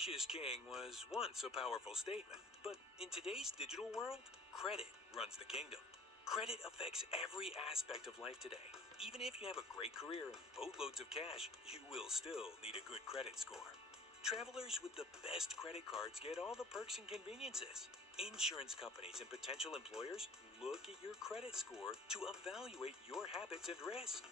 Cash is king was once a powerful statement, but in today's digital world, credit runs the kingdom. Credit affects every aspect of life today. Even if you have a great career and boatloads of cash, you will still need a good credit score. Travelers with the best credit cards get all the perks and conveniences. Insurance companies and potential employers look at your credit score to evaluate your habits and risk.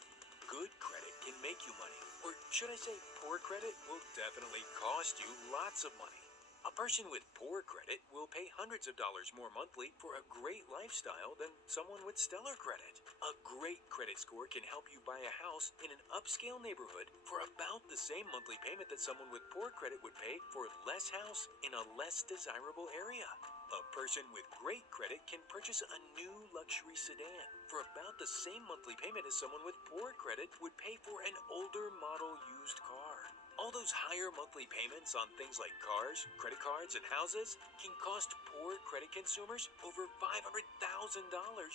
Good credit can make you money, or should I say poor credit will definitely cost you lots of money. A person with poor credit will pay hundreds of dollars more monthly for a great lifestyle than someone with stellar credit. A great credit score can help you buy a house in an upscale neighborhood for about the same monthly payment that someone with poor credit would pay for less house in a less desirable area. A person with great credit can purchase a new luxury sedan for about the same monthly payment as someone with poor credit would pay for an older model used car. All those higher monthly payments on things like cars, credit cards, and houses can cost poor credit consumers over $500,000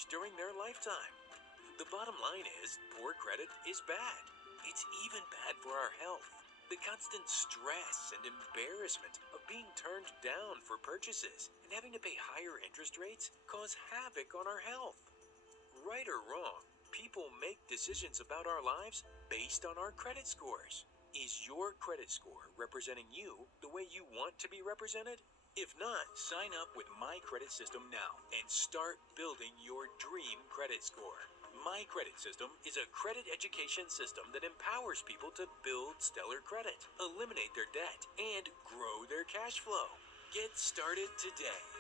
during their lifetime. The bottom line is, poor credit is bad. It's even bad for our health. The constant stress and embarrassment of being turned down for purchases and having to pay higher interest rates cause havoc on our health. Right or wrong, people make decisions about our lives based on our credit scores. Is your credit score representing you the way you want to be represented? If not, sign up with My Credit System now and start building your dream credit score. My Credit System is a credit education system that empowers people to build stellar credit, eliminate their debt, and grow their cash flow. Get started today